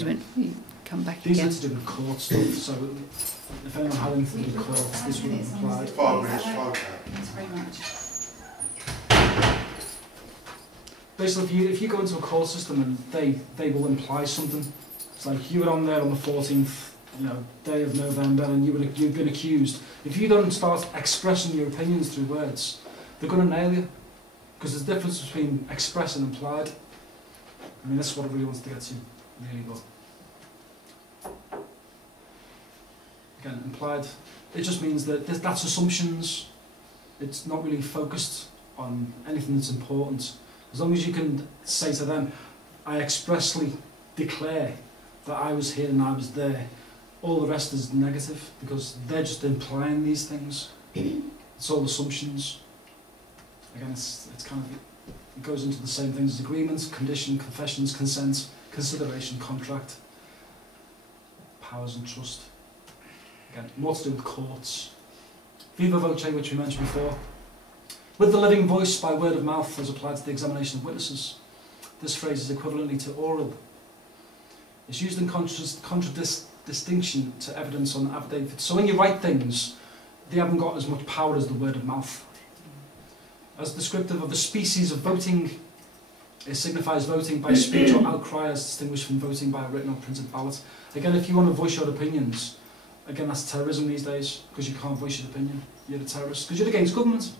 You come back These again. are to do with court stuff, so if anyone had anything to do with court, this would apply. 5 minutes, 5 Thanks very much. Basically, if you go into a court system and they will imply something, it's like you were on there on the 14th, day of November, and you've been accused. If you don't start expressing your opinions through words, they're going to nail you, because there's a difference between express and implied. I mean, that's what it really wants to get to, really, but again, implied, it just means that that's assumptions. It's not really focused on anything that's important. As long as you can say to them, I expressly declare that I was here and I was there, all the rest is negative, because they're just implying these things. It's all assumptions. Again, it's kind of, it goes into the same things as agreements, condition, confessions, consent, consideration, contract, powers and trust. Again, more to do with courts. Viva voce, which we mentioned before. With the living voice by word of mouth as applied to the examination of witnesses. This phrase is equivalently to oral. It's used in contradistinction to evidence on affidavits. So when you write things, they haven't got as much power as the word of mouth. As descriptive of the species of voting, it signifies voting by speech or outcry as distinguished from voting by a written or printed ballot. Again, if you want to voice your opinions, again, that's terrorism these days, because you can't voice your opinion. You're a terrorist, because you're against government.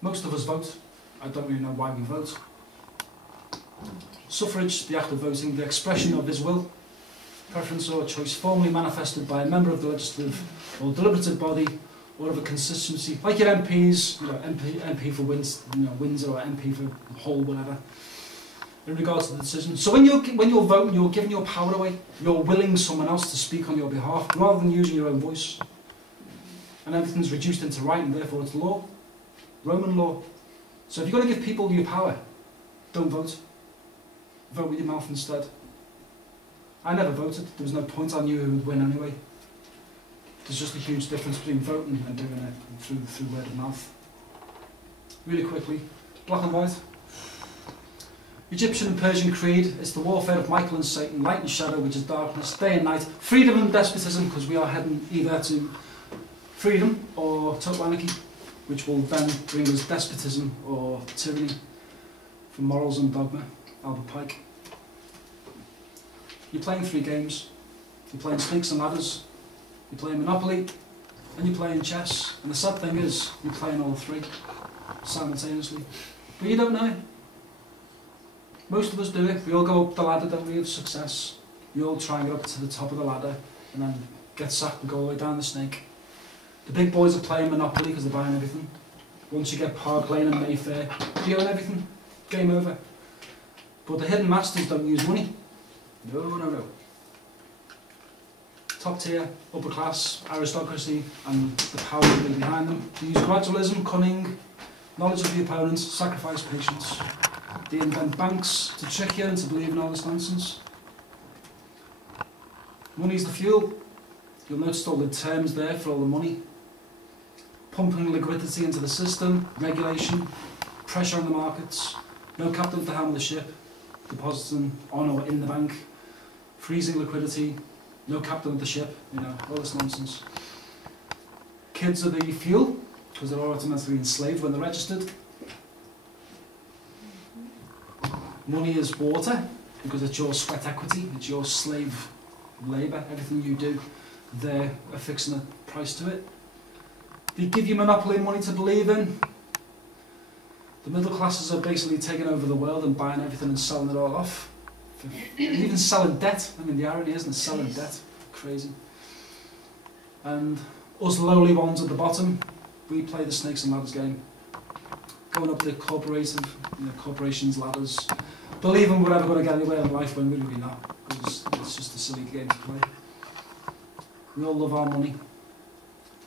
Most of us vote. I don't really know why we vote. Suffrage, the act of voting, the expression of his will, preference or choice formally manifested by a member of the legislative or deliberative body or of a constituency, like your MPs, MP for Windsor or MP for Hull, whatever, in regards to the decision. So when you're voting, you're giving your power away. You're willing someone else to speak on your behalf rather than using your own voice. And everything's reduced into writing, therefore it's law. Roman law. So if you're going to give people your power, don't vote. Vote with your mouth instead. I never voted. There was no point. I knew who would win anyway. There's just a huge difference between voting and doing it through word of mouth. Really quickly, black and white. Egyptian and Persian creed is the warfare of Michael and Satan, light and shadow, which is darkness, day and night, freedom and despotism, because we are heading either to freedom or total anarchy, which will then bring us despotism or tyranny from morals and dogma. Albert Pike. You're playing 3 games. You're playing snakes and ladders, you're playing Monopoly, and you're playing chess. And the sad thing is, you're playing all 3 simultaneously. But you don't know. Most of us do it. We all go up the ladder, don't we, of success. We all try and get up to the top of the ladder, and then get sacked and go all the way down the snake. The big boys are playing Monopoly because they're buying everything. Once you get Park Lane and Mayfair, you own everything. Game over. But the hidden masters don't use money. No, no, no. Top tier, upper class, aristocracy, and the power really behind them. They use gradualism, cunning, knowledge of the opponent, sacrifice, patience. They invent banks to trick you into believing all this nonsense. Money's the fuel. You'll notice all the terms there for all the money. Pumping liquidity into the system, regulation, pressure on the markets, no captain at the helm of the ship, depositing on or in the bank, freezing liquidity, no captain of the ship, all this nonsense. Kids are the fuel, because they're automatically enslaved when they're registered. Money is water, because it's your sweat equity, it's your slave labour, everything you do, they're affixing a price to it. They give you monopoly money to believe in. The middle classes are basically taking over the world and buying everything and selling it all off. And even selling debt. I mean, the irony isn't it? Selling debt. Crazy. And us lowly ones at the bottom, we play the snakes and ladders game. Going up the corporations' ladders. Believing we're ever going to get anywhere in life when really we're not. Because it's just a silly game to play. We all love our money.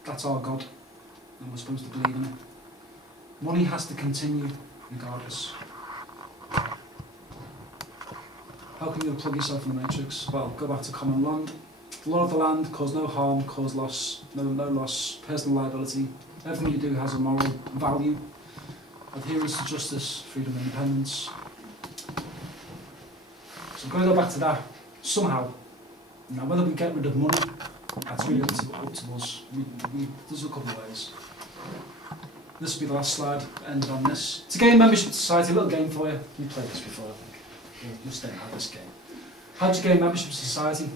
That's our God. And we're supposed to believe in it. Money has to continue regardless. How can you unplug yourself from the matrix? Well, go back to common land. The law of the land, cause no harm, cause loss, no loss, personal liability. Everything you do has a moral value. Adherence to justice, freedom and independence. So we've got to go back to that somehow. Now, whether we get rid of money, that's really up to us. There's a couple of ways. This will be the last slide, ended on this. To gain membership to society, a little game for you. You played this before, I think. You'll stay out this game. How do you gain membership to society?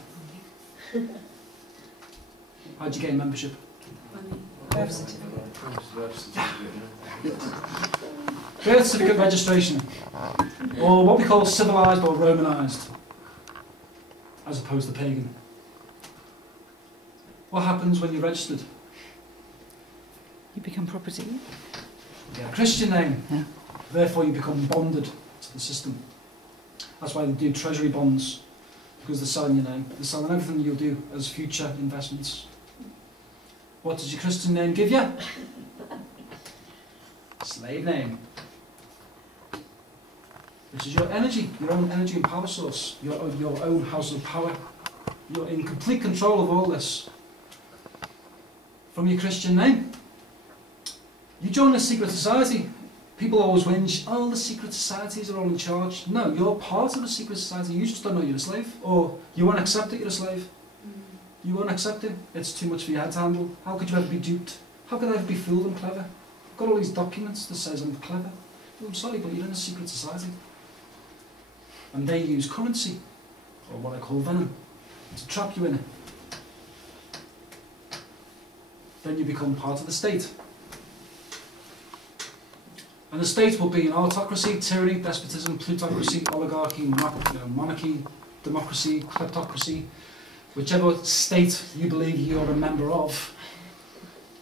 How do you gain membership? Money. Birth certificate. Birth certificate registration, or what we call civilised or Romanised, as opposed to pagan. What happens when you're registered? You become property. You get a Christian name, Yeah. therefore you become bonded to the system. That's why they do treasury bonds, because they're selling your name. They're selling everything you'll do as future investments. What does your Christian name give you? Slave name. Which is your energy, your own energy and power source, your own house of power. You're in complete control of all this. From your Christian name. You join a secret society. People always whinge, oh, the secret societies are all in charge. No, you're part of a secret society. You just don't know you're a slave. Or you won't accept that you're a slave. You won't accept it. It's too much for your head to handle. How could you ever be duped? How could I ever be fooled and clever? I've got all these documents that says I'm clever. Oh, I'm sorry, but you're in a secret society. And they use currency, or what I call venom, to trap you in it. Then you become part of the state. And the state will be an autocracy, tyranny, despotism, plutocracy, oligarchy, monarchy, democracy, kleptocracy. Whichever state you believe you're a member of,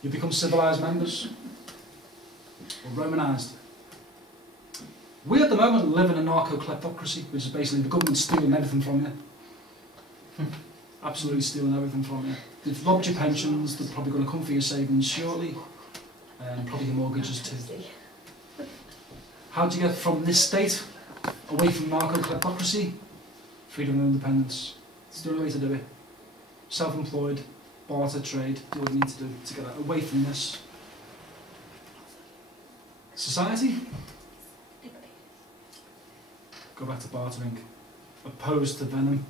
you become civilised members, or Romanised. We at the moment live in a narco-kleptocracy, which is basically the government stealing everything from you. Absolutely stealing everything from you. They've robbed your pensions, they're probably going to come for your savings shortly, and probably your mortgages too. How do you get from this state away from narco-kleptocracy? Freedom and independence. It's the only way to do it. Self-employed, barter, trade, do what you need to do to get away from this. Society? Go back to bartering. Opposed to venom.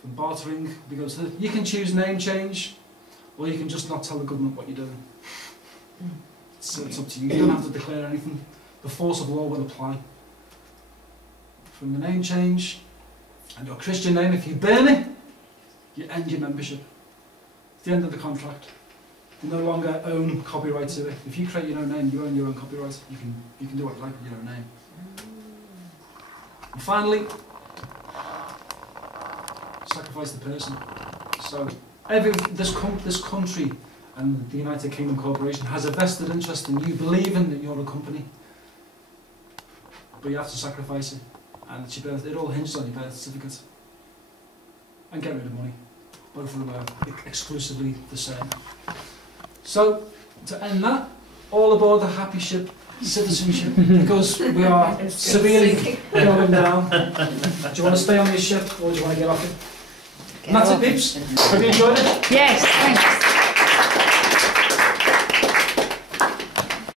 From bartering, we go to you can choose name change, or you can just not tell the government what you're doing. So it's up to you. You don't have to declare anything. The force of law will apply. From the name change and your Christian name, if you burn it, you end your membership. It's the end of the contract. You no longer own copyright to it. If you create your own name, you own your own copyright. You can do what you like with your own name. And finally, sacrifice the person. So this country and the United Kingdom Corporation has a vested interest in you believing that you're a company. But you have to sacrifice it. And it's your birth, it all hinges on your birth certificate. And get rid of money. Both of them are exclusively the same. So, to end that, all aboard the happy ship, citizenship, because we are severely going down. Do you want to stay on this ship, or do you want to get off it? And that's it, peeps. Have you enjoyed it? Yes, thanks.